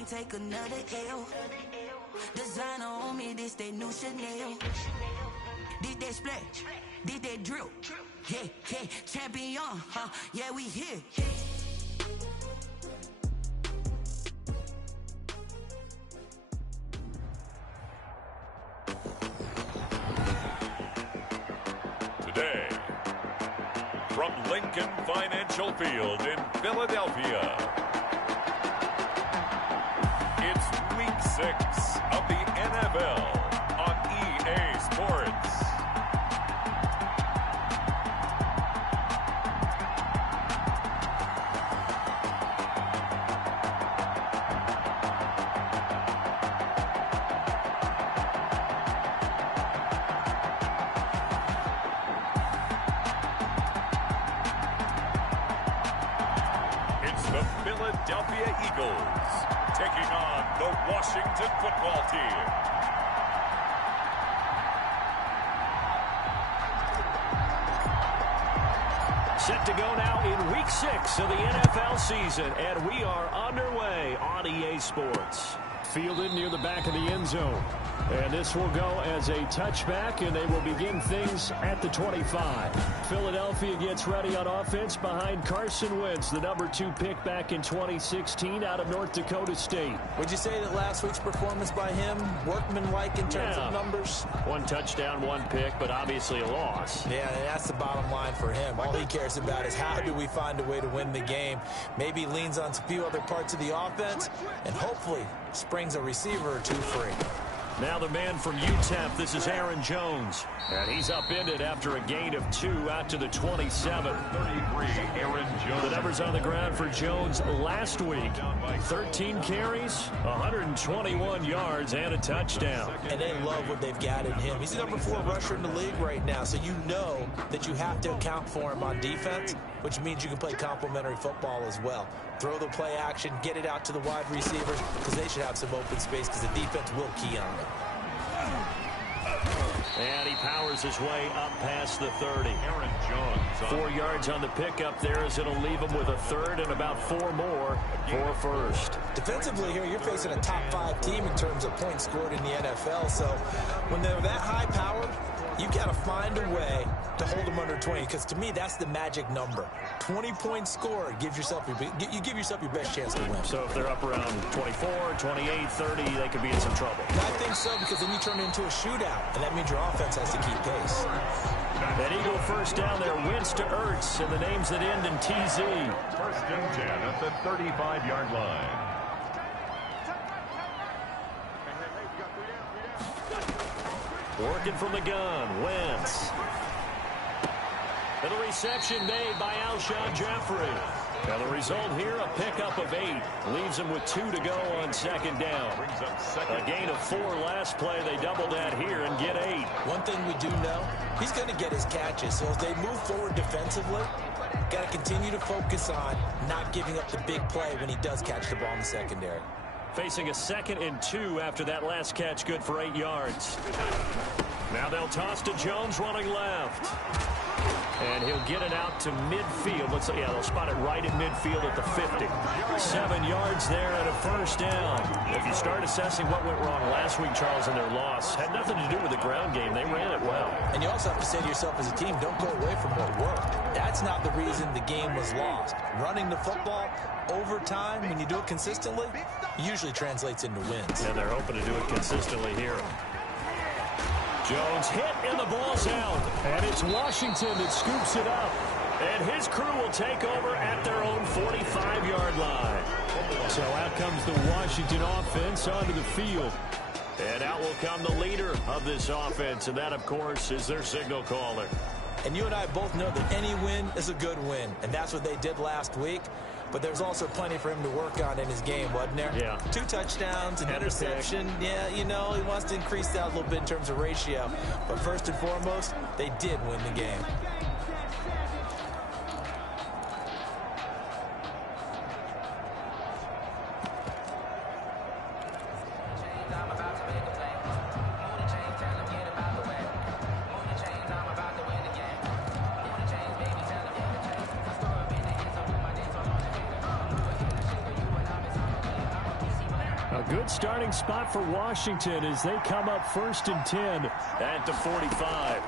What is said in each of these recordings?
they take another L. Designer on me, this they new Chanel. This they splash, this they drill. Yeah, yeah, champion, yeah, we here. Today, from Lincoln Financial Field in Philadelphia, it's Week 6 of the NFL on EA Sports. The Philadelphia Eagles taking on the Washington football team. Set to go now in Week 6 of the NFL season, and we are underway on EA Sports. Fielded near the back of the end zone. And this will go as a touchback, and they will begin things at the 25. Philadelphia gets ready on offense behind Carson Wentz, the number 2 pick back in 2016 out of North Dakota State. Would you say that last week's performance by him, workmanlike in terms of numbers? 1 touchdown, 1 pick, but obviously a loss. Yeah, that's the bottom line for him. All he cares about is how do we find a way to win the game. Maybe leans on a few other parts of the offense, and hopefully springs a receiver or 2 free. Now the man from UTEP, this is Aaron Jones. And he's upended after a gain of 2 out to the 27. 33, Aaron Jones. The numbers on the ground for Jones last week. 13 carries, 121 yards, and a touchdown. And they love what they've got in him. He's the number 4 rusher in the league right now, so you know that you have to account for him on defense, which means you can play complementary football as well. Throw the play action, get it out to the wide receivers, because they should have some open space, because the defense will key on them. And he powers his way up past the 30. Aaron Jones. 4 yards on the pickup there as it'll leave him with a third and about 4 more for a first. Defensively here, you're facing a top 5 team in terms of points scored in the NFL. So when they're that high powered, you've got to find a way to hold them under 20, because to me, that's the magic number. 20 points scored gives yourself you give yourself your best chance to win. So if they're up around 24, 28, 30, they could be in some trouble. I think so, because then you turn it into a shootout, and that means your offense has to keep pace. That Eagle first down there, Wentz to Ertz, and the names that end in TZ. First and 10 at the 35-yard line. Working from the gun, Wentz. And the reception made by Alshon Jeffrey. Now the result here, a pickup of 8. Leaves him with 2 to go on second down. A gain of 4 last play. They double that here and get 8. One thing we do know, he's going to get his catches. So as they move forward defensively, got to continue to focus on not giving up the big play when he does catch the ball in the secondary. Facing a 2nd and 2 after that last catch, good for 8 yards. Now they'll toss to Jones running left. And he'll get it out to midfield. Let's see, yeah, they'll spot it right in midfield at the 50. 7 yards there and a first down. If you start assessing what went wrong last week, Charles, in their loss, had nothing to do with the ground game. They ran it well. And you also have to say to yourself as a team, don't go away from what worked. That's not the reason the game was lost. Running the football over time, when you do it consistently, usually translates into wins. And they're hoping to do it consistently here. Jones hit and the ball's out. And it's Washington that scoops it up. And his crew will take over at their own 45-yard line. So out comes the Washington offense onto the field. And out will come the leader of this offense. And that, of course, is their signal caller. And you and I both know that any win is a good win. And that's what they did last week. But there's also plenty for him to work on in his game, wasn't there? Yeah. 2 touchdowns, an interception. Yeah, you know, he wants to increase that a little bit in terms of ratio. But first and foremost, they did win the game. good starting spot for Washington as they come up 1st and 10 at the 45.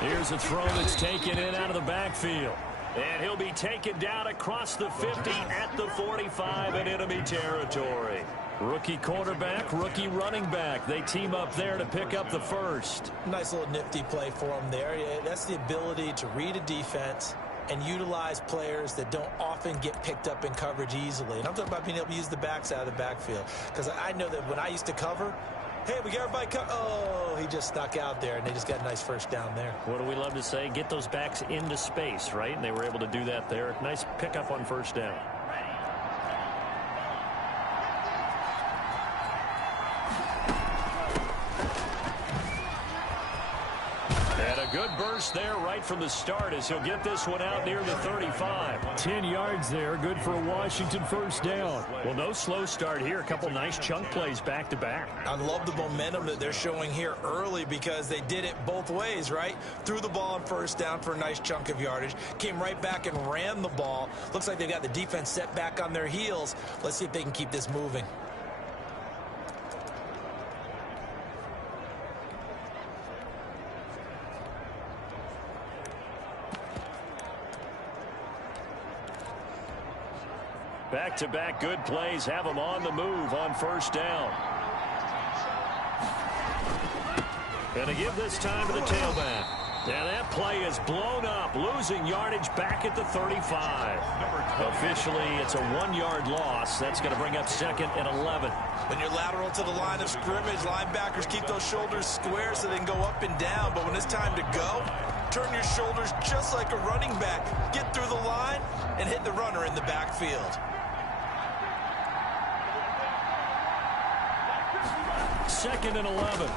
Here's a throw that's taken in out of the backfield. And he'll be taken down across the 50 at the 45 in enemy territory. Rookie quarterback, rookie running back. They team up there to pick up the first. Nice little nifty play for him there. Yeah, that's the ability to read a defense and utilize players that don't often get picked up in coverage easily. And I'm talking about being able to use the backs out of the backfield. Because I know that when I used to cover, hey, we got everybody covered. Oh, he just stuck out there, and they just got a nice first down there. What do we love to say? Get those backs into space, right? And they were able to do that there. Nice pickup on first down. Good burst there right from the start as he'll get this one out near the 35. 10 yards there, good for a Washington first down. Well, no slow start here. A couple nice chunk plays back-to-back. I love the momentum that they're showing here early because they did it both ways, right? Threw the ball on first down for a nice chunk of yardage. Came right back and ran the ball. Looks like they've got the defense set back on their heels. Let's see if they can keep this moving. Back-to-back good plays have them on the move on first down. Gonna give this time to the tailback. And that play is blown up, losing yardage back at the 35. Officially, it's a 1-yard loss. That's going to bring up 2nd and 11. When you're lateral to the line of scrimmage, linebackers keep those shoulders square so they can go up and down. But when it's time to go, turn your shoulders just like a running back. Get through the line and hit the runner in the backfield. 2nd and 11.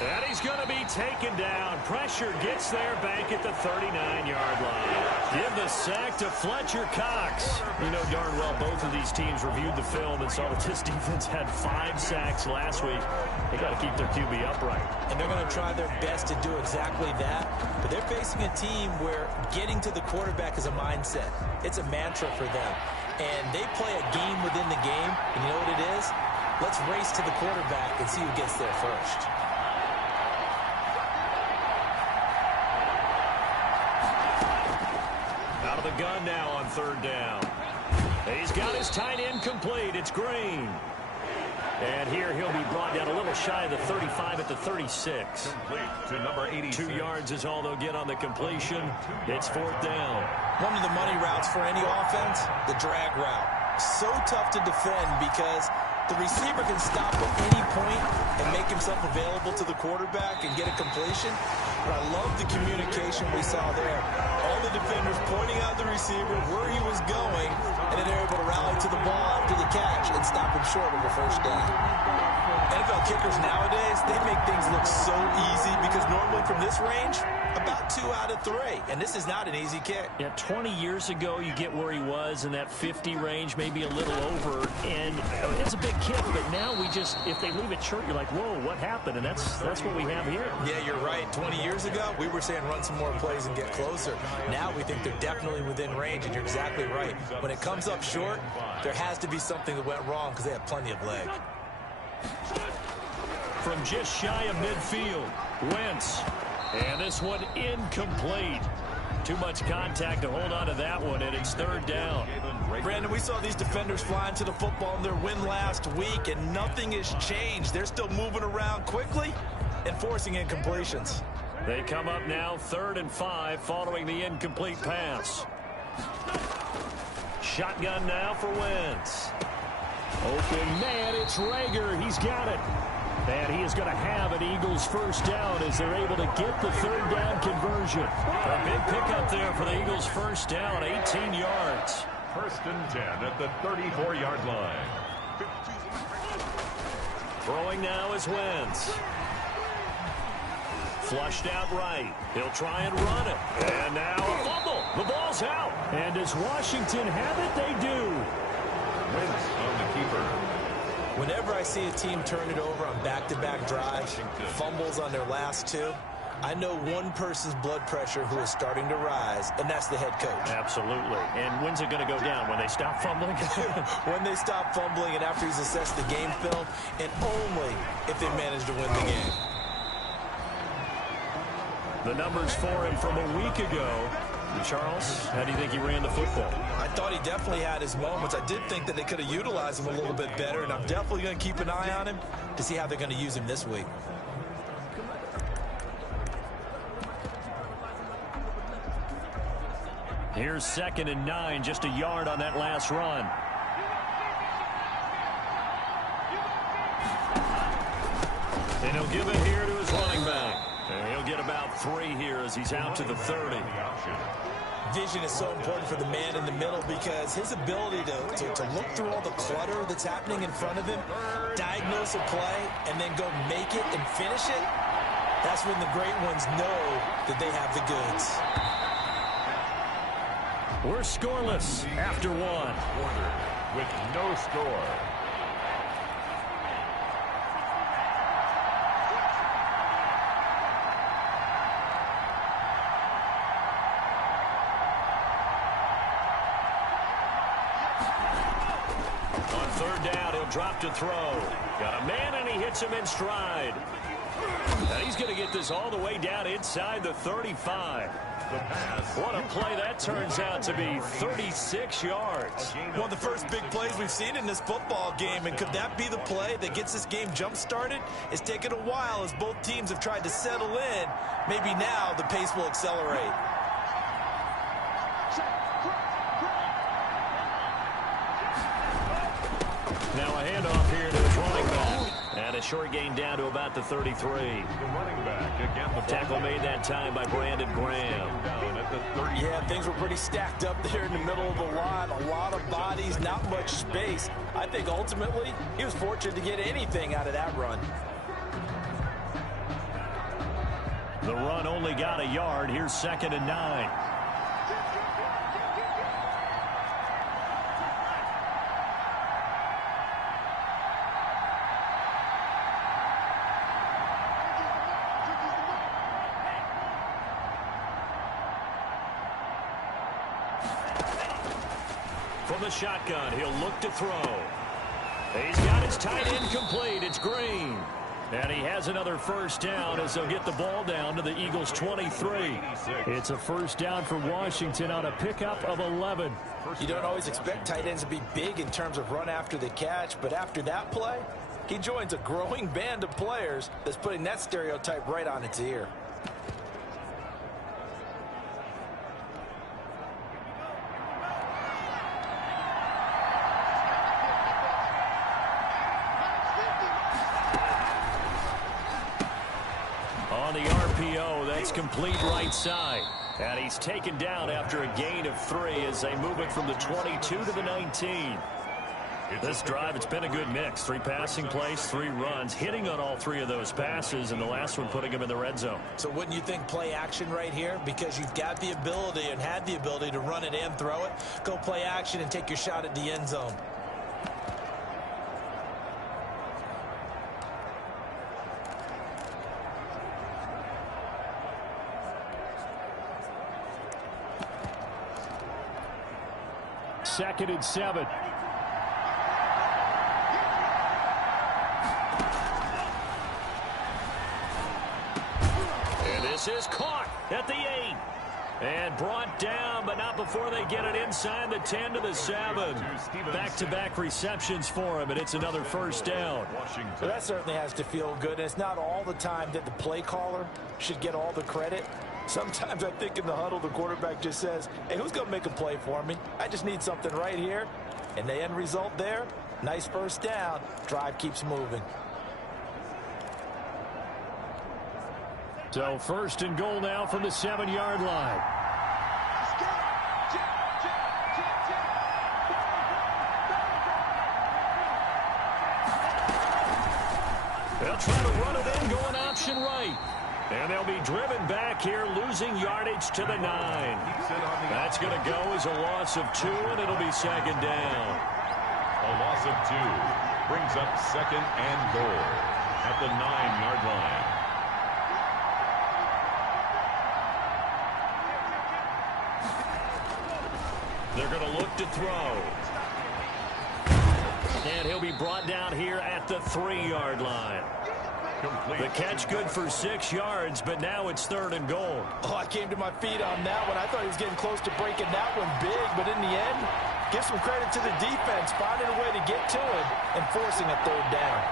And he's going to be taken down. Pressure gets there back at the 39-yard line. Give the sack to Fletcher Cox. You know darn well both of these teams reviewed the film and saw that this defense had 5 sacks last week. They got to keep their QB upright. And they're going to try their best to do exactly that. But they're facing a team where getting to the quarterback is a mindset. It's a mantra for them. And they play a game within the game. And you know what it is? Let's race to the quarterback and see who gets there first. Out of the gun now on 3rd down. He's got his tight end complete. It's Green. And here he'll be brought down a little shy of the 35 at the 36. Complete to number 86. 2 yards is all they'll get on the completion. It's 4th down. One of the money routes for any offense, the drag route. So tough to defend because the receiver can stop at any point and make himself available to the quarterback and get a completion. But I love the communication we saw there. All the defenders pointing out the receiver where he was going, and then they're able to rally to the ball after the catch and stop him short of the first down. NFL kickers nowadays, they make things look so easy because normally from this range, about 2 out of 3. And this is not an easy kick. Yeah, 20 years ago, you get where he was in that 50 range, maybe a little over. And it's a big kick, but now we just, if they leave it short, you're like, whoa, what happened? And that's what we have here. Yeah, you're right. 20 years ago, we were saying run some more plays and get closer. Now we think they're definitely within range, and you're exactly right. When it comes up short, there has to be something that went wrong because they have plenty of leg. From just shy of midfield, Wentz. And this one incomplete. Too much contact to hold on to that one, and it's 3rd down. Brandon, we saw these defenders flying to the football in their win last week, and nothing has changed. They're still moving around quickly and forcing incompletions. They come up now 3rd and 5 following the incomplete pass. Shotgun now for Wentz. Open man, it's Rager. He's got it. And he is going to have an Eagles first down as they're able to get the 3rd down conversion. A big pickup there for the Eagles first down, 18 yards. 1st and 10 at the 34-yard line. Throwing now is Wentz. Flushed out right. He'll try and run it. And now a fumble. The ball's out. And does Washington have it? They do. Wentz on the keeper. Whenever I see a team turn it over on back-to-back drives, fumbles on their last 2, I know one person's blood pressure who is starting to rise, and that's the head coach. Absolutely. And when's it going to go down? When they stop fumbling? When they stop fumbling and after he's assessed the game film, and only if they manage to win the game. The numbers for him from a week ago. Charles, how do you think he ran the football? I thought he definitely had his moments. I did think that they could have utilized him a little bit better, and I'm definitely going to keep an eye on him to see how they're going to use him this week. Here's 2nd and 9, just a yard on that last run. And he'll give it here to his running back. And he'll get about 3 here as he's out to the 30. Vision is so important for the man in the middle because his ability to look through all the clutter that's happening in front of him, diagnose a play, and then go make it and finish it, that's when the great ones know that they have the goods. We're scoreless after 1. Quarter with no score. On 3rd down, he'll drop to throw. Got a man, and he hits him in stride. Now he's going to get this all the way down inside the 35. What a play that turns out to be, 36 yards. One of the first big plays we've seen in this football game, and could that be the play that gets this game jump-started? It's taken a while as both teams have tried to settle in. Maybe now the pace will accelerate. Now a handoff here to his running back. And a short gain down to about the 33. The running back again. The Tackle made that time by Brandon Graham. Down at the 30. Yeah, things were pretty stacked up there in the middle of the line. A lot of bodies, not much space. I think ultimately he was fortunate to get anything out of that run. The run only got a yard. Here's 2nd and 9. From the shotgun, he'll look to throw. He's got his tight end complete. It's Green. And he has another 1st down as they'll get the ball down to the Eagles' 23. It's a 1st down for Washington on a pickup of 11. You don't always expect tight ends to be big in terms of run after the catch, but after that play, he joins a growing band of players that's putting that stereotype right on its ear. On the RPO, that's complete right side. And he's taken down after a gain of 3 as they move it from the 22 to the 19. This drive, it's been a good mix. 3 passing plays, 3 runs, hitting on all 3 of those passes, and the last one putting him in the red zone. So wouldn't you think play action right here? Because you've got the ability and had the ability to run it and throw it. Go play action and take your shot at the end zone. Second and 7. And this is caught at the 8. And brought down, but not before they get it inside the 10 to the 7. Back-to-back receptions for him, and it's another 1st down. Well, that certainly has to feel good. And it's not all the time that the play caller should get all the credit. Sometimes I think in the huddle, the quarterback just says, hey, who's going to make a play for me? I just need something right here. And the end result there, nice 1st down. Drive keeps moving. So 1st and goal now from the 7-yard line. They'll try to run it in, going option right. And they'll be driven back here, losing yardage to the 9. That's going to go as a loss of 2, and it'll be 2nd down. A loss of 2 brings up 2nd and goal at the 9-yard line. They're going to look to throw. And he'll be brought down here at the 3-yard line. The catch good for 6 yards, but now it's 3rd and goal. Oh, I came to my feet on that one. I thought he was getting close to breaking that one big, but in the end, give some credit to the defense, finding a way to get to it and forcing a 3rd down.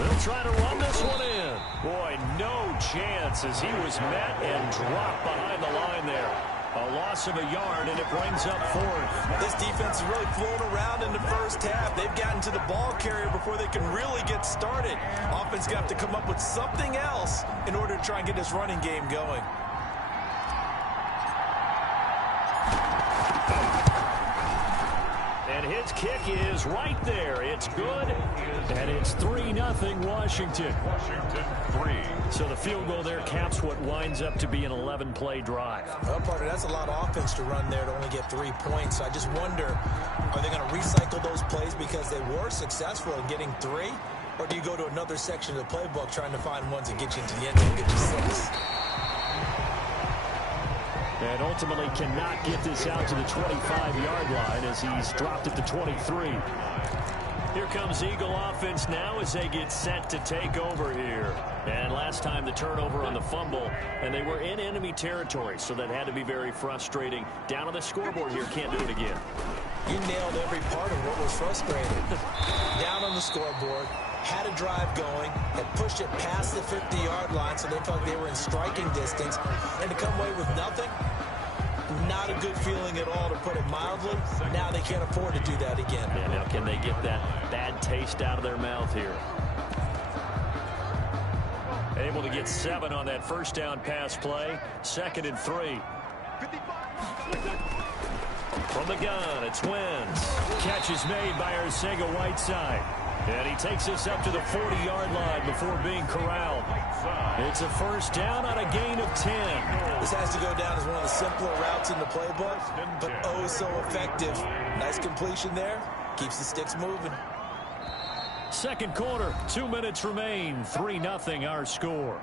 They'll try to run this one in. Boy, no chance as he was met and dropped behind the line there. A loss of a yard, and it brings up 4th. This defense is really flown around in the first half. They've gotten to the ball carrier before they can really get started. Offense got to come up with something else in order to try and get this running game going. And his kick is right there. It's good, and it's 3-0 Washington. Washington 3. So the field goal there caps what winds up to be an 11-play drive. Well, partner, that's a lot of offense to run there to only get 3 points. So I just wonder, are they going to recycle those plays because they were successful in getting 3? Or do you go to another section of the playbook trying to find ones that get you into the end zone and get you 6? And ultimately cannot get this out to the 25-yard line as he's dropped at the 23. Here comes Eagle offense now as they get set to take over here. And last time the turnover on the fumble, and they were in enemy territory, so that had to be very frustrating. Down on the scoreboard here, can't do it again. You nailed every part of what was frustrating. Down on the scoreboard, had a drive going, had pushed it past the 50-yard line, so they felt they were in striking distance, and to come away with nothing, not a good feeling at all, to put it mildly. Now they can't afford to do that again. Yeah, now can they get that bad taste out of their mouth here? Able to get 7 on that first down pass play. 2nd and 3. From the gun, it's Wentz. Catch is made by Arcega-Whiteside. And he takes us up to the 40-yard line before being corralled. It's a first down on a gain of 10. This has to go down as one of the simpler routes in the playbook, but oh so effective. Nice completion there. Keeps the sticks moving. Second quarter, 2 minutes remain. 3-0 our score.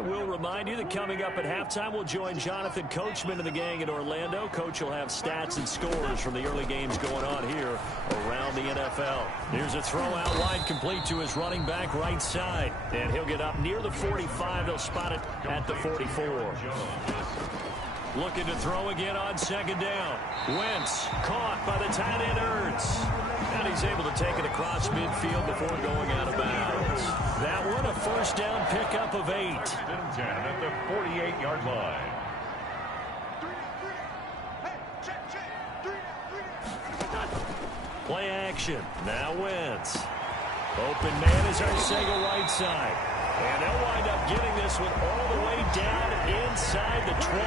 We'll remind you that coming up at halftime, we'll join Jonathan Coachman and the gang in Orlando. Coach will have stats and scores from the early games going on here around the NFL. Here's a throw out wide, complete to his running back right side. And he'll get up near the 45. They'll spot it at the 44. Looking to throw again on 2nd down. Wentz caught by the tight end Ertz. And he's able to take it across midfield before going out of bounds. That one a first down pickup of 8. 10 at the 48-yard line. Play action. Now Wentz. Open man is Arcega-Whiteside. And they'll wind up getting this one all the way down inside the 20.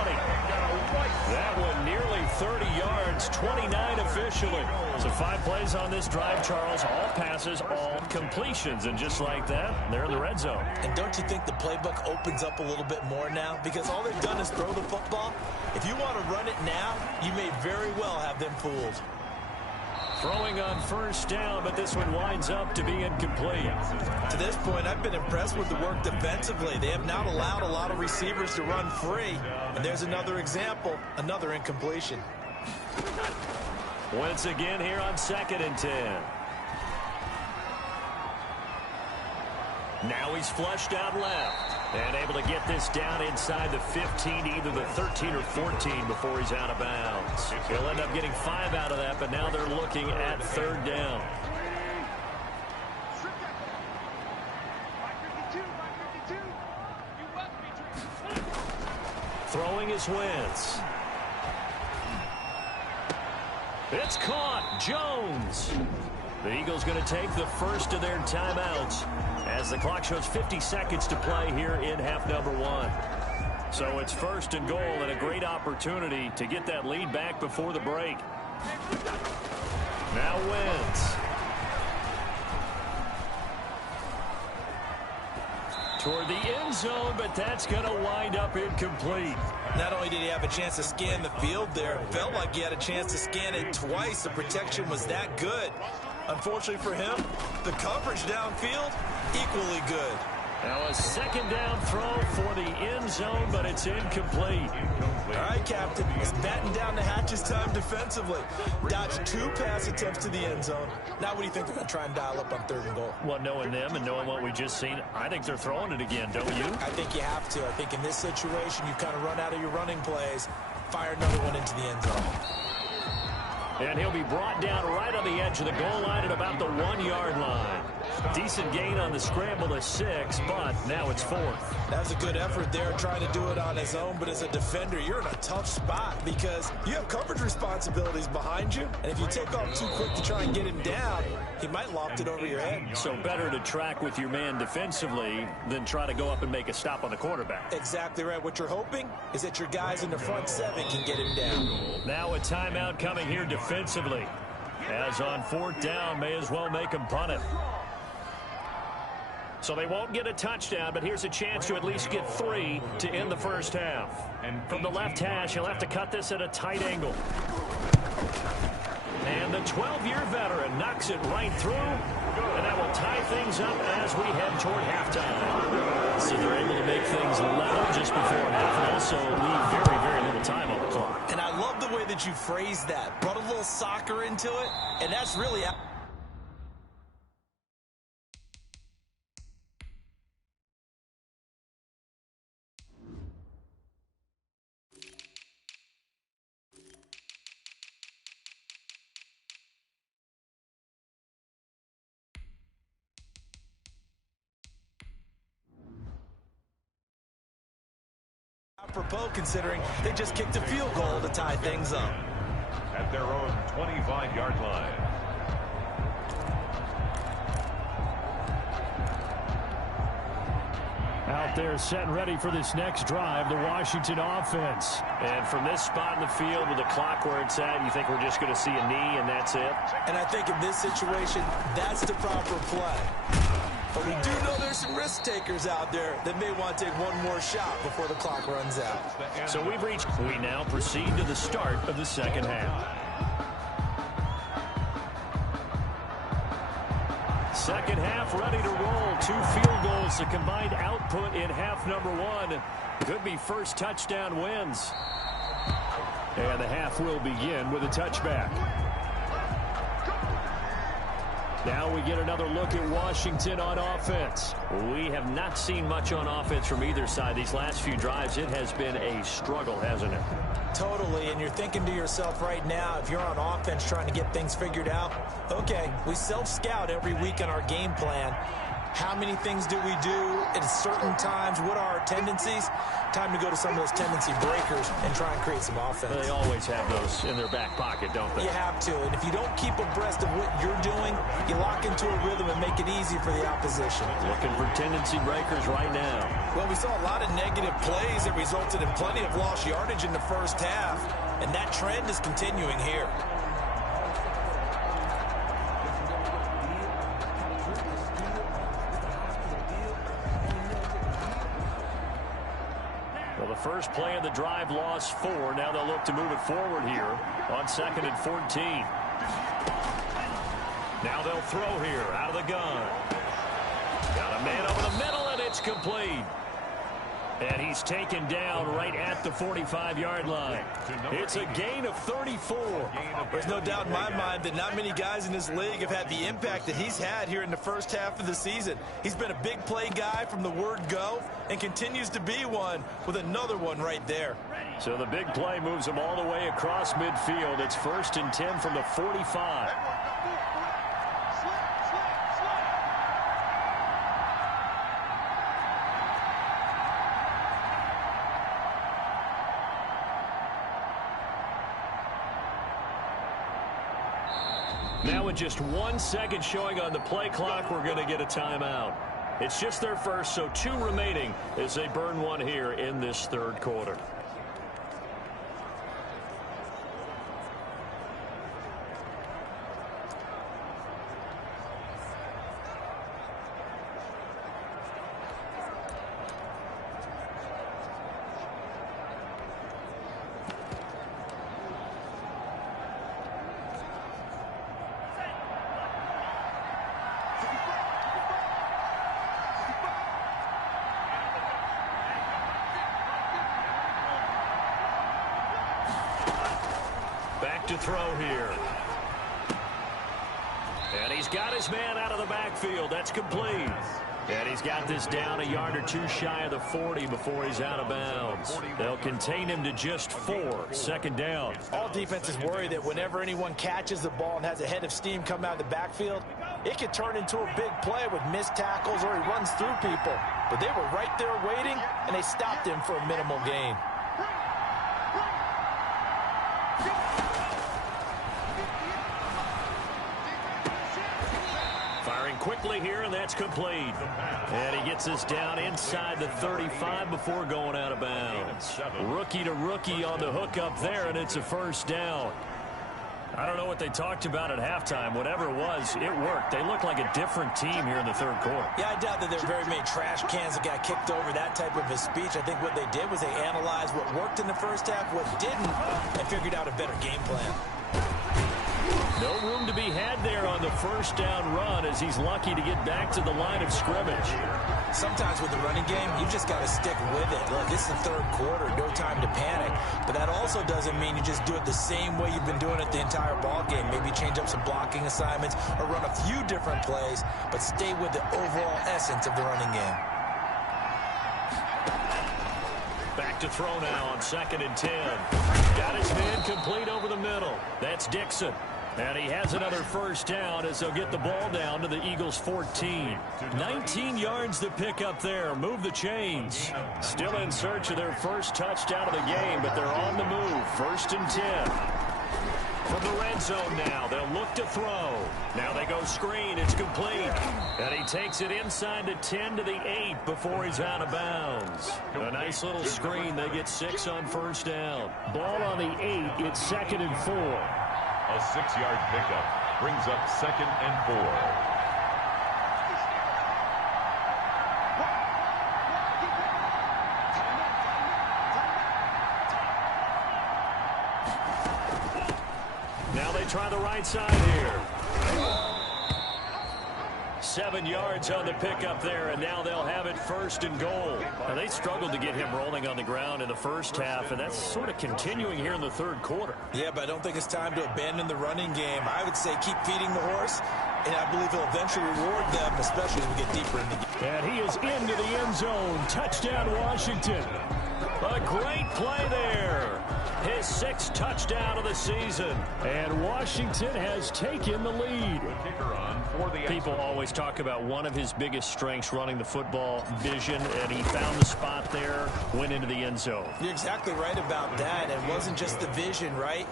That one nearly 30 yards, 29 officially. So 5 plays on this drive, Charles. All passes, all completions. And just like that, they're in the red zone. And don't you think the playbook opens up a little bit more now? Because all they've done is throw the football. If you want to run it now, you may very well have them fooled. Throwing on first down, but this one winds up to be incomplete. To this point, I've been impressed with the work defensively. They have not allowed a lot of receivers to run free. And there's another example, another incompletion. Once again here on 2nd and 10. Now he's flushed out left and able to get this down inside the 15 to either the 13 or 14 before he's out of bounds. He'll end up getting 5 out of that, but now they're looking at 3rd down. Throwing is Wentz. It's caught. Jones. The Eagles going to take the first of their timeouts as the clock shows 50 seconds to play here in half number 1. So it's 1st and goal and a great opportunity to get that lead back before the break. Now Wentz. toward the end zone, but that's going to wind up incomplete. Not only did he have a chance to scan the field there, it felt like he had a chance to scan it twice. The protection was that good. Unfortunately for him, the coverage downfield, equally good. Now a second down throw for the end zone, but it's incomplete. All right, Captain, it's batten down the hatches time defensively. Dodged 2 pass attempts to the end zone. Now what do you think they're going to try and dial up on 3rd and goal? Well, knowing them and knowing what we just seen, I think they're throwing it again, don't you? I think you have to. I think in this situation, you kind of run out of your running plays, fire another one into the end zone. And he'll be brought down right on the edge of the goal line at about the 1-yard line. Decent gain on the scramble to 6, but now it's 4th. That was a good effort there, trying to do it on his own, but as a defender, you're in a tough spot because you have coverage responsibilities behind you, and if you take off too quick to try and get him down, he might loft it over your head. So better to track with your man defensively than try to go up and make a stop on the quarterback. Exactly right. What you're hoping is that your guys in the front 7 can get him down. Now a timeout coming here defensively. As on 4th down, may as well make him punt it. So they won't get a touchdown, but here's a chance to at least get 3 to end the first half. And from the left hash, he'll have to cut this at a tight angle. And the 12-year veteran knocks it right through, and that will tie things up as we head toward halftime. So they're able to make things level just before half and also leave very, very little time on the clock. And I love the way that you phrased that. Brought a little soccer into it, and that's really... apropos, considering they just kicked a field goal to tie things up. At their own 25-yard line. Out there set and ready for this next drive, the Washington offense. And from this spot in the field with the clock where it's at, you think we're just going to see a knee and that's it? And I think in this situation, that's the proper play. But we do know there's some risk takers out there that may want to take one more shot before the clock runs out. So we now proceed to the start of the second half. Second half ready to roll. 2 field goals, the combined output in half number 1. Could be first touchdown wins. And the half will begin with a touchback. Now we get another look at Washington on offense. We have not seen much on offense from either side. These last few drives, it has been a struggle, hasn't it? Totally, and you're thinking to yourself right now, if you're on offense trying to get things figured out, okay, we self-scout every week on our game plan. How many things do we do at certain times? What are our tendencies? Time to go to some of those tendency breakers and try and create some offense. They always have those in their back pocket, don't they? You have to, and if you don't keep abreast of what you're doing, you lock into a rhythm and make it easy for the opposition. Looking for tendency breakers right now. Well, we saw a lot of negative plays that resulted in plenty of lost yardage in the first half, and that trend is continuing here. Well, the first play of the drive lost 4. Now they'll look to move it forward here on 2nd and 14. Now they'll throw here out of the gun. Got a man over the middle, and it's complete. And he's taken down right at the 45-yard line. It's a gain of 34. There's no doubt in my mind that not many guys in this league have had the impact that he's had here in the first half of the season. He's been a big play guy from the word go and continues to be one with another one right there. So the big play moves him all the way across midfield. It's 1st and 10 from the 45. Now with just 1 second showing on the play clock, we're going to get a timeout. It's just their first, so 2 remaining as they burn one here in this 3rd quarter. back to throw here. And he's got his man out of the backfield. That's complete. And he's got this down a yard or two shy of the 40 before he's out of bounds. They'll contain him to just 4. Second down. All defenses worry that whenever anyone catches the ball and has a head of steam come out of the backfield, it could turn into a big play with missed tackles or he runs through people. But they were right there waiting, and they stopped him for a minimal gain. Firing quickly here, and that's complete. And he gets us down inside the 35 before going out of bounds. Rookie to rookie on the hook up there, and it's a first down. I don't know what they talked about at halftime. Whatever it was, it worked. They look like a different team here in the third quarter. Yeah, I doubt that there are very many trash cans that got kicked over, that type of a speech. I think what they did was they analyzed what worked in the first half, what didn't, and figured out a better game plan. No room to be had there on the first down run as he's lucky to get back to the line of scrimmage. Sometimes with the running game, you just got to stick with it. Look, it's the third quarter, no time to panic. But that also doesn't mean you just do it the same way you've been doing it the entire ball game. Maybe change up some blocking assignments or run a few different plays, but stay with the overall essence of the running game. Back to throw now on 2nd and 10. Got his man complete over the middle. That's Dixon. And he has another first down as they'll get the ball down to the Eagles' 14. 19 yards to pick up there. Move the chains. Still in search of their first touchdown of the game, but they're on the move. 1st and 10. From the red zone now, they'll look to throw. Now they go screen. It's complete. And he takes it inside the 10 to the 8 before he's out of bounds. A nice little screen. They get 6 on first down. Ball on the 8. It's 2nd and 4. A 6-yard pickup brings up 2nd and 4. Now they try the right side here. 7 yards on the pickup there, and now they'll have it 1st and goal. Now they struggled to get him rolling on the ground in the first half, and that's sort of continuing here in the third quarter. Yeah, but I don't think it's time to abandon the running game. I would say keep feeding the horse, and I believe he'll eventually reward them, especially as we get deeper in the game. And he is into the end zone. Touchdown, Washington. A great play there. His 6th touchdown of the season. And Washington has taken the lead. People always talk about one of his biggest strengths, running the football, vision, and he found the spot there, went into the end zone. You're exactly right about that. It wasn't just the vision, right?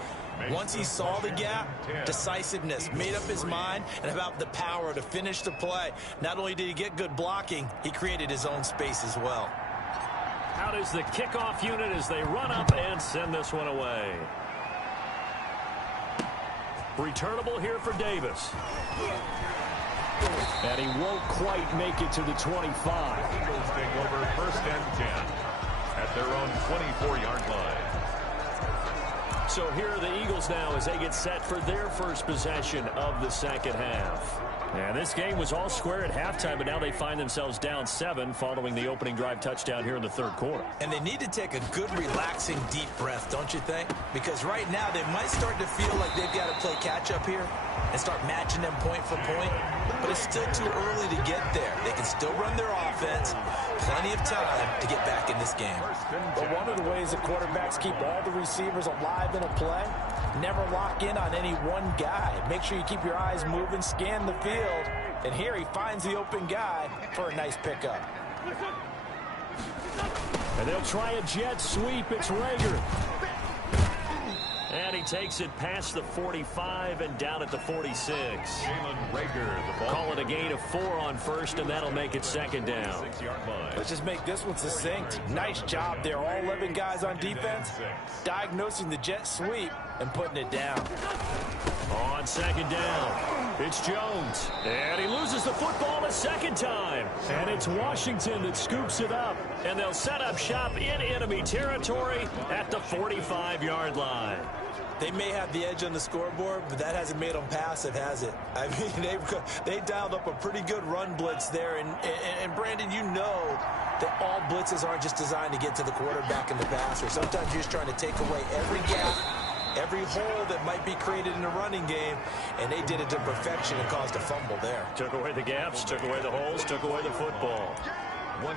Once he saw the gap, decisiveness, made up his mind, and about the power to finish the play. Not only did he get good blocking, he created his own space as well. Out is the kickoff unit as they run up and send this one away. Returnable here for Davis. And he won't quite make it to the 25. Eagles take over 1st and 10 at their own 24-yard line. So here are the Eagles now as they get set for their first possession of the second half. And this game was all square at halftime, but now they find themselves down 7 following the opening drive touchdown here in the third quarter. And they need to take a good, relaxing, deep breath, don't you think? Because right now they might start to feel like they've got to play catch-up here and start matching them point for point. But it's still too early to get there. They can still run their offense. Plenty of time to get back in this game. But one of the ways that quarterbacks keep all the receivers alive in a play, never lock in on any one guy. Make sure you keep your eyes moving, scan the field. And here he finds the open guy for a nice pickup. And they'll try a jet sweep. It's Rager. And he takes it past the 45 and down at the 46. Jalen Rager, the ball. Call it a gain of 4 on first, and that'll make it 2nd down. 6-yard line. Let's just make this one succinct. Nice job there. All 11 guys on defense diagnosing the jet sweep and putting it down. On 2nd down, it's Jones. And he loses the football a second time. And it's Washington that scoops it up. And they'll set up shop in enemy territory at the 45-yard line. They may have the edge on the scoreboard, but that hasn't made them passive, has it? I mean, they dialed up a pretty good run blitz there. And Brandon, you know that all blitzes aren't just designed to get to the quarterback and the passer. Sometimes you're just trying to take away every gap every hole that might be created in the running game, and they did it to perfection and caused a fumble there. Took away the gaps, took away the holes, took away the football.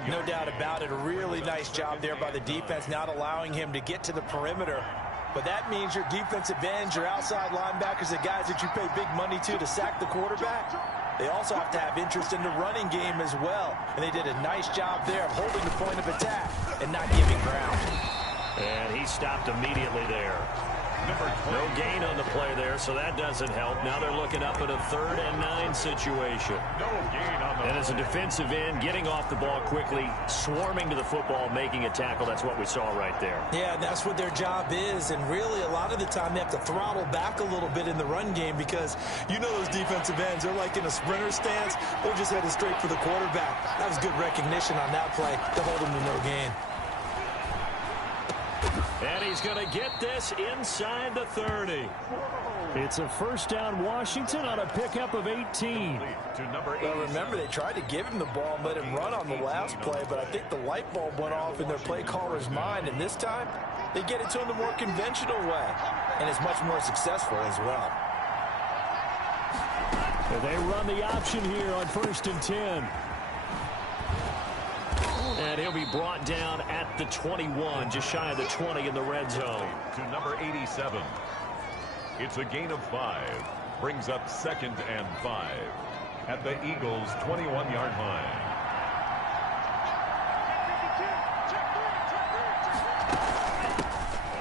No doubt about it. A really nice job there by the defense, not allowing him to get to the perimeter. But that means your defensive ends, your outside linebackers, the guys that you pay big money to sack the quarterback, they also have to have interest in the running game as well. And they did a nice job there of holding the point of attack and not giving ground. And he stopped immediately there. No gain on the play there, so that doesn't help. Now they're looking up at a 3rd and 9 situation. And as a defensive end, getting off the ball quickly, swarming to the football, making a tackle, that's what we saw right there. Yeah, that's what their job is. And really, a lot of the time, they have to throttle back a little bit in the run game because you know those defensive ends, they're like in a sprinter stance. They're just headed straight for the quarterback. That was good recognition on that play to hold him to no gain. And he's going to get this inside the 30. It's a first down Washington on a pickup of 18. Well, remember, they tried to give him the ball and let him run on the last play, but I think the light bulb went off in their play caller's mind, and this time they get it to him the more conventional way, and it's much more successful as well. They run the option here on 1st and 10. And he'll be brought down at the 21, just shy of the 20 in the red zone. To number 87. It's a gain of 5. Brings up 2nd and 5 at the Eagles' 21-yard line.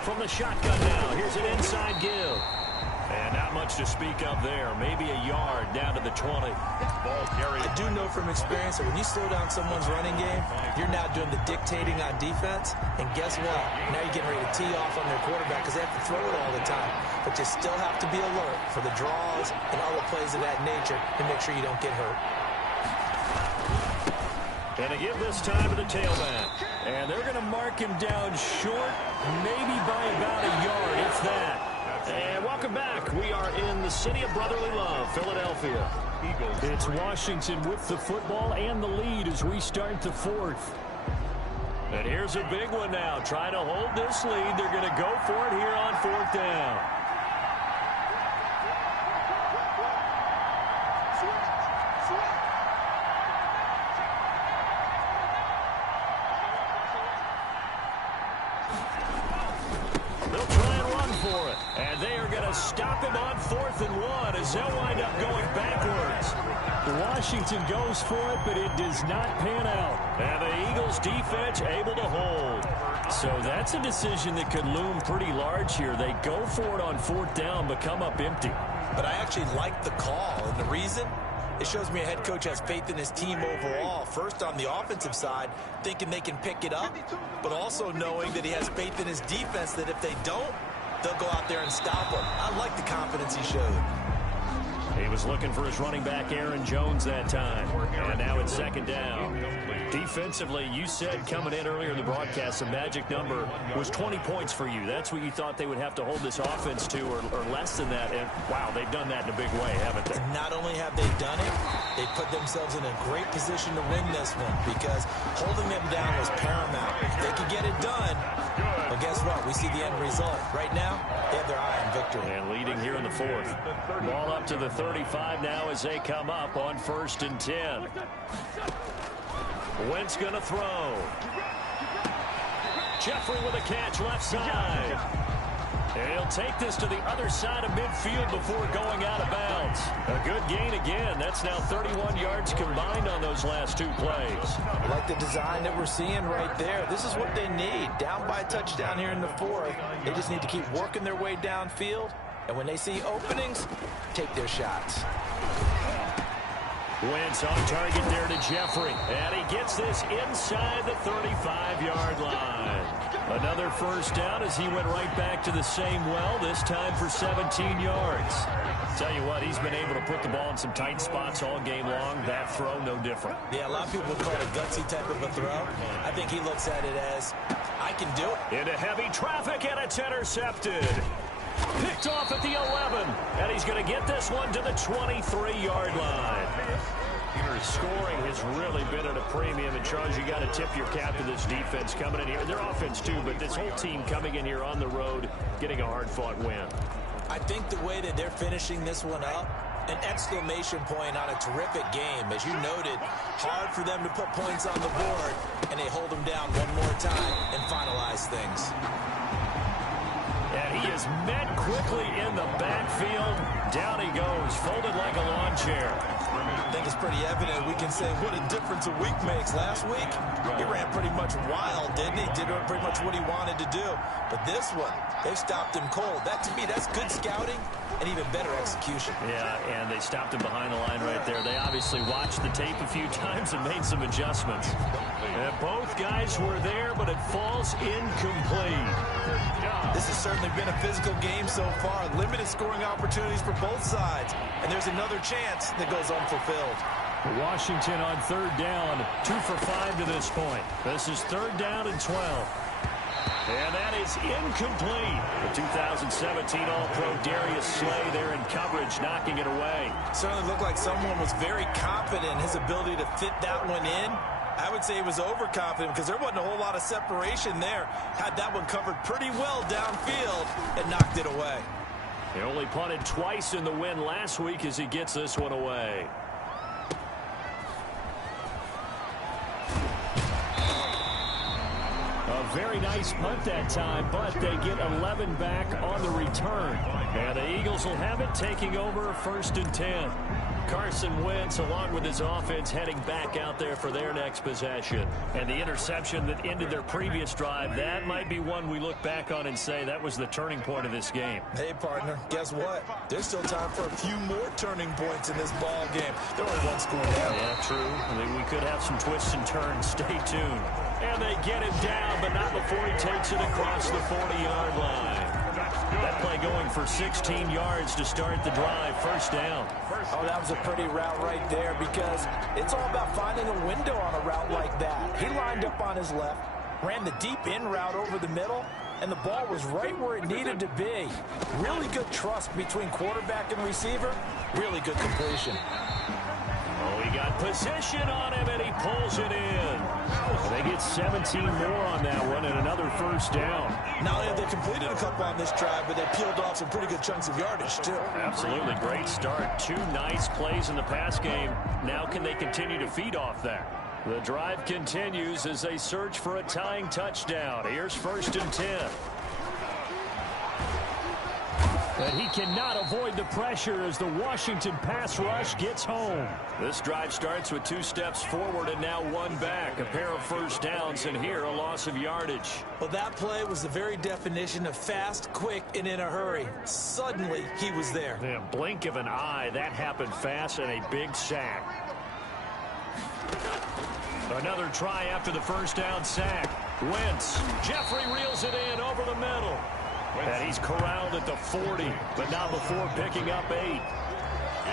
From the shotgun now, here's an inside give. And not much to speak of there. Maybe a yard down to the 20. Ball carried. I do know from experience that when you slow down someone's running game, you're now doing the dictating on defense. And guess what? Now you're getting ready to tee off on their quarterback because they have to throw it all the time. But you still have to be alert for the draws and other plays of that nature to make sure you don't get hurt. And to give this time to the tailback. And they're going to mark him down short, maybe by about a yard, if that. And welcome back. We are in the city of brotherly love, Philadelphia. It's Washington with the football and the lead as we start the 4th. And here's a big one now. Trying to hold this lead. They're going to go for it here on 4th down. Stop him on 4th and 1 as they'll wind up going backwards. Washington goes for it, but it does not pan out. And the Eagles defense able to hold. So that's a decision that could loom pretty large here. They go for it on 4th down, but come up empty. But I actually like the call, and the reason? It shows me a head coach has faith in his team overall. First on the offensive side, thinking they can pick it up, but also knowing that he has faith in his defense that if they don't, they'll go out there and stop him. I like the confidence he showed. He was looking for his running back, Aaron Jones, that time. And now it's 2nd down. Defensively, you said coming in earlier in the broadcast, the magic number was 20 points for you. That's what you thought they would have to hold this offense to, or less than that. And, wow, they've done that in a big way, haven't they? And not only have they done it, they put themselves in a great position to win this one because holding them down was paramount. If they could get it done, well, guess what? We see the end result. Right now, they have their eye on victory. And leading here in the 4th. Ball up to the 35 now as they come up on 1st and 10. Wentz going to throw. Jeffrey with a catch left side. And he'll take this to the other side of midfield before going out of bounds. A good gain again. That's now 31 yards combined on those last 2 plays. I like the design that we're seeing right there. This is what they need. Down by a touchdown here in the 4th. They just need to keep working their way downfield. And when they see openings, take their shots. Wentz on target there to Jeffrey. And he gets this inside the 35-yard line. Another first down as he went right back to the same well, this time for 17 yards. Tell you what, he's been able to put the ball in some tight spots all game long. That throw, no different. Yeah, a lot of people call it a gutsy type of a throw. I think he looks at it as, I can do it. Into heavy traffic, and it's intercepted. Picked off at the 11, and he's going to get this one to the 23-yard line. Scoring has really been at a premium. And, Charles, you got to tip your cap to this defense coming in here. Their offense, too, but this whole team coming in here on the road, getting a hard-fought win. I think the way that they're finishing this one up, an exclamation point on a terrific game. As you noted, hard for them to put points on the board, and they hold them down one more time and finalize things. And he is met quickly in the backfield. Down he goes, folded like a lawn chair. I think it's pretty evident. We can say what a difference a week makes. Last week, he ran pretty much wild, didn't he? Did pretty much what he wanted to do. But this one, they stopped him cold. That, to me, that's good scouting and even better execution. Yeah, and they stopped him behind the line right there. They obviously watched the tape a few times and made some adjustments. And both guys were there, but it falls incomplete. This has certainly been a physical game so far. Limited scoring opportunities for both sides. And there's another chance that goes unfulfilled. Washington on third down, 2 for 5 to this point. This is third down and 12. And that is incomplete. The 2017 All-Pro Darius Slay there in coverage, knocking it away. Certainly looked like someone was very confident in his ability to fit that one in. I would say he was overconfident because there wasn't a whole lot of separation there. Had that one covered pretty well downfield and knocked it away. He only punted twice in the win last week as he gets this one away. A very nice punt that time, but they get 11 back on the return. And the Eagles will have it, taking over 1st and 10. Carson Wentz, along with his offense, heading back out there for their next possession. And the interception that ended their previous drive, that might be one we look back on and say that was the turning point of this game. Hey, partner, guess what? There's still time for a few more turning points in this ball game. They're only one score down. Yeah, true. I mean, we could have some twists and turns. Stay tuned. And they get him down, but not before he takes it across the 40-yard line. That play going for 16 yards to start the drive. First down. Oh, that was a pretty route right there because it's all about finding a window on a route like that. He lined up on his left, ran the deep in route over the middle, and the ball was right where it needed to be. Really good trust between quarterback and receiver. Really good completion. Oh, he got position on him, and he pulls it in. They get 17 more on that one and another first down. Not only have they completed a couple on this drive, but they peeled off some pretty good chunks of yardage, too. Absolutely. Great start. 2 nice plays in the pass game. Now can they continue to feed off that? The drive continues as they search for a tying touchdown. Here's 1st and 10. But he cannot avoid the pressure as the Washington pass rush gets home. This drive starts with 2 steps forward and now 1 back. A pair of first downs, and here a loss of yardage. Well, that play was the very definition of fast, quick, and in a hurry. Suddenly, he was there. In a blink of an eye, that happened fast, and a big sack. Another try after the first down sack. Wentz. Jeffrey reels it in over the middle. And he's corralled at the 40, but not before picking up 8.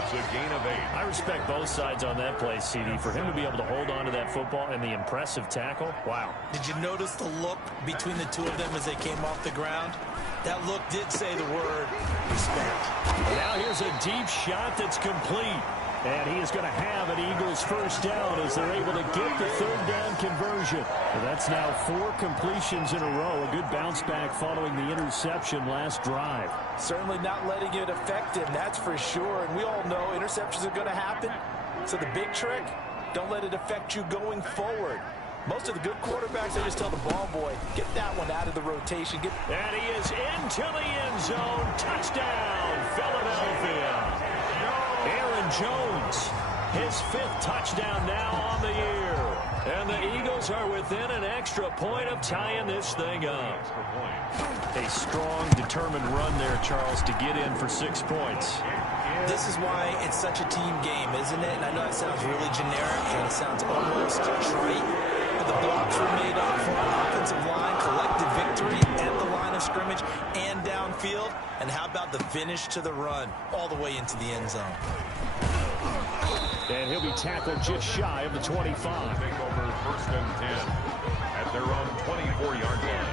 It's a gain of 8. I respect both sides on that play, CD. For him to be able to hold on to that football and the impressive tackle, wow. Did you notice the look between the two of them as they came off the ground? That look did say the word respect. Now here's a deep shot that's complete. And he is going to have an Eagles first down as they're able to get the third down conversion. And that's now 4 completions in a row. A good bounce back following the interception last drive. Certainly not letting it affect him, that's for sure. And we all know interceptions are going to happen. So the big trick, don't let it affect you going forward. Most of the good quarterbacks, they just tell the ball boy, get that one out of the rotation. And he is into the end zone. Touchdown, Philadelphia. Aaron Jones, his 5th touchdown now on the year. And the Eagles are within an extra point of tying this thing up. A strong, determined run there, Charles, to get in for 6 points. This is why it's such a team game, isn't it? And I know it sounds really generic and it sounds almost trite. But the blocks were made up for offensive line, collective victory at the line of scrimmage and downfield. And how about the finish to the run all the way into the end zone? And he'll be tackled just shy of the 25. Take over 1st and 10 at their own 24-yard line.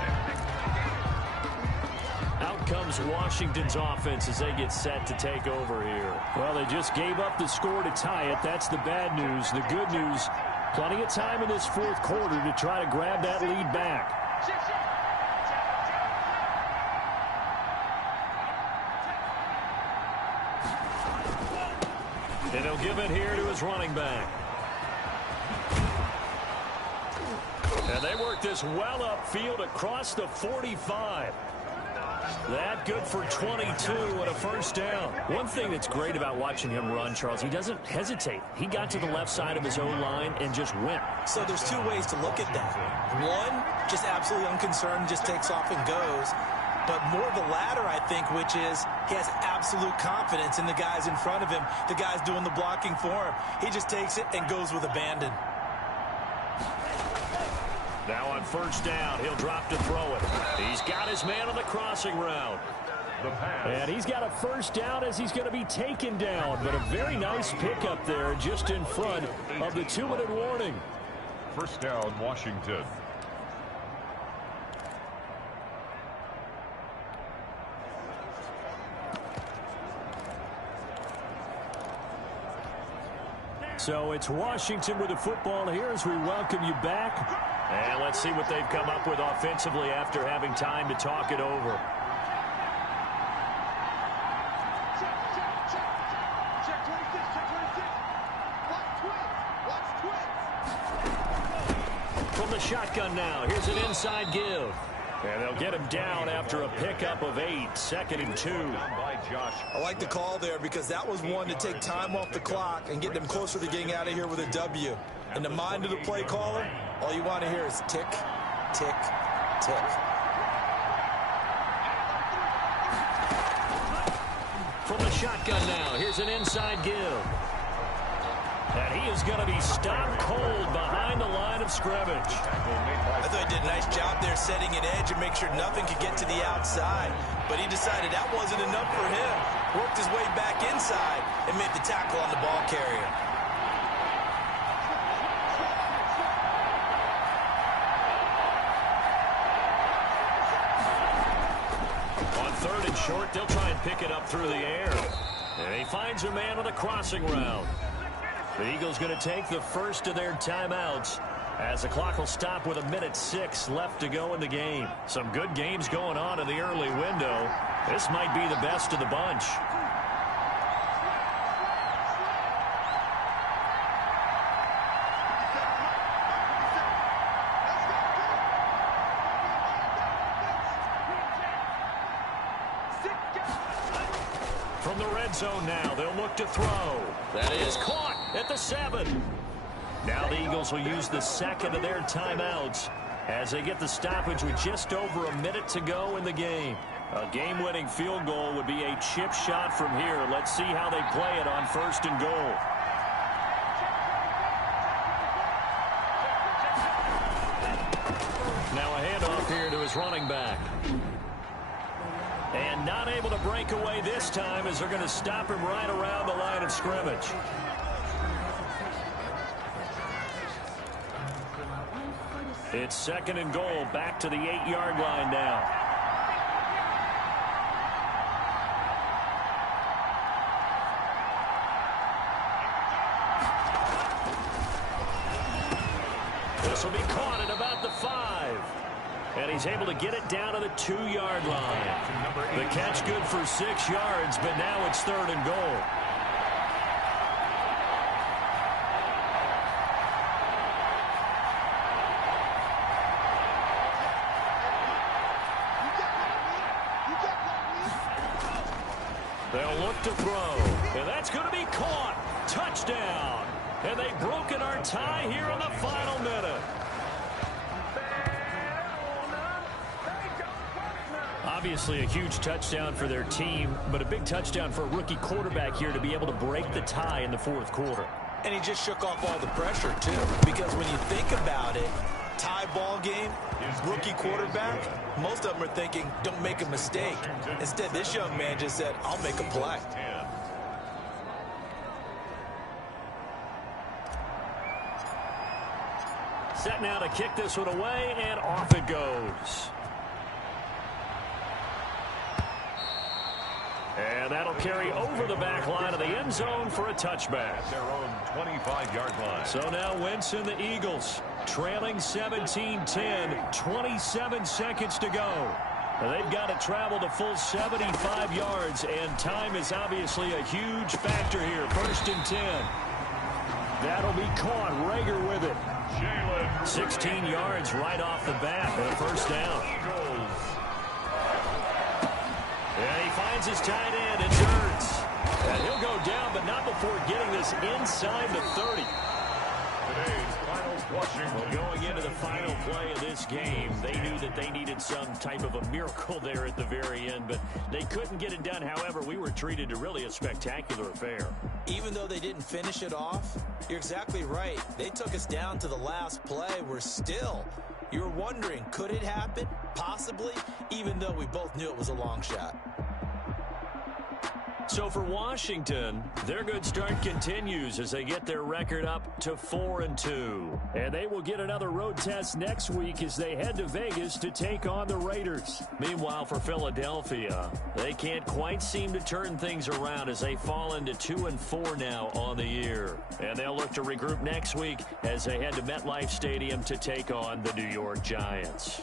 Out comes Washington's offense as they get set to take over here. Well, they just gave up the score to tie it. That's the bad news. The good news, plenty of time in this fourth quarter to try to grab that lead back. And he'll give it here to his running back. And they work this well upfield across the 45. That good for 22 and a first down. One thing that's great about watching him run, Charles, he doesn't hesitate. He got to the left side of his own line and just went. So there's two ways to look at that. One, just absolutely unconcerned, just takes off and goes. But more the latter, I think, which is he has absolute confidence in the guys in front of him, the guys doing the blocking for him. He just takes it and goes with abandon. Now on first down, he'll drop to throw it. He's got his man on the crossing route. And he's got a first down as he's going to be taken down. But a very nice pickup there just in front of the 2-minute warning. First down, Washington. So it's Washington with the football here as we welcome you back. And let's see what they've come up with offensively after having time to talk it over. From the shotgun now, here's an inside give. And they'll get him down after a pickup of 8, 2nd and 2. I like the call there because that was one to take time off the clock and get them closer to getting out of here with a W. In the mind of the play caller, all you want to hear is tick, tick, tick. From the shotgun now, here's an inside give. And he is going to be stopped cold behind the line of scrimmage. I thought he did a nice job there setting an edge and make sure nothing could get to the outside. But he decided that wasn't enough for him. Worked his way back inside and made the tackle on the ball carrier. On 3rd and short, they'll try and pick it up through the air. And he finds a man on the crossing route. The Eagles going to take the first of their timeouts as the clock will stop with 1:06 left to go in the game. Some good games going on in the early window. This might be the best of the bunch. From the red zone now, they'll look to throw. That is caught at the 7. Now the Eagles will use the second of their timeouts as they get the stoppage with just over a minute to go in the game. A game-winning field goal would be a chip shot from here. Let's see how they play it on 1st and goal. Now a handoff here to his running back. And not able to break away this time as they're going to stop him right around the line of scrimmage. It's 2nd and goal, back to the 8-yard line now. This will be caught at about the 5. And he's able to get it down to the 2-yard line. The catch good for 6 yards, but now it's 3rd and goal. They'll look to throw, and that's going to be caught. Touchdown. And they've broken our tie here in the final minute. Obviously a huge touchdown for their team, but a big touchdown for a rookie quarterback here to be able to break the tie in the 4th quarter. And he just shook off all the pressure, too, because when you think about it, tie ball game, rookie quarterback, most of them are thinking, don't make a mistake. Instead, this young man just said, I'll make a play. Set now to kick this one away, and off it goes. And that'll carry over the back line of the end zone for a touchback. Their own 25-yard line. So now Wentz and the Eagles trailing 17-10, 27 seconds to go. And they've got to travel the full 75 yards, and time is obviously a huge factor here. 1st and 10. That'll be caught. Rager with it. 16 yards right off the bat and a first down. And he finds his tight end. It's Ertz. And he'll go down, but not before getting this inside the 30. Today's final Washington. Well, going into the final play of this game, they knew that they needed some type of a miracle there at the very end, but they couldn't get it done. However, we were treated to really a spectacular affair. Even though they didn't finish it off, you're exactly right. They took us down to the last play. You were wondering, could it happen? Possibly, even though we both knew it was a long shot. So for Washington, their good start continues as they get their record up to 4-2. And they will get another road test next week as they head to Vegas to take on the Raiders. Meanwhile, for Philadelphia, they can't quite seem to turn things around as they fall into 2-4 now on the year. And they'll look to regroup next week as they head to MetLife Stadium to take on the New York Giants.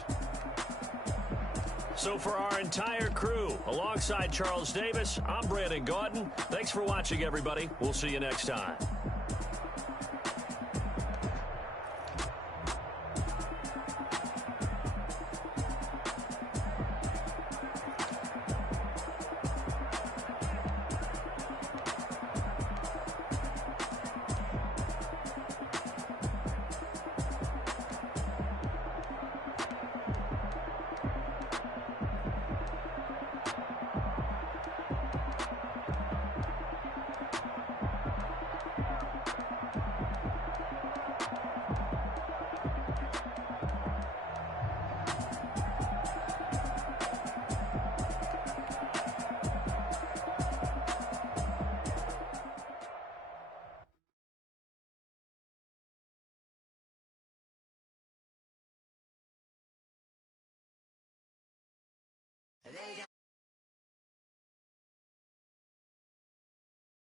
So for our entire crew, alongside Charles Davis, I'm Brandon Gaudin. Thanks for watching, everybody. We'll see you next time.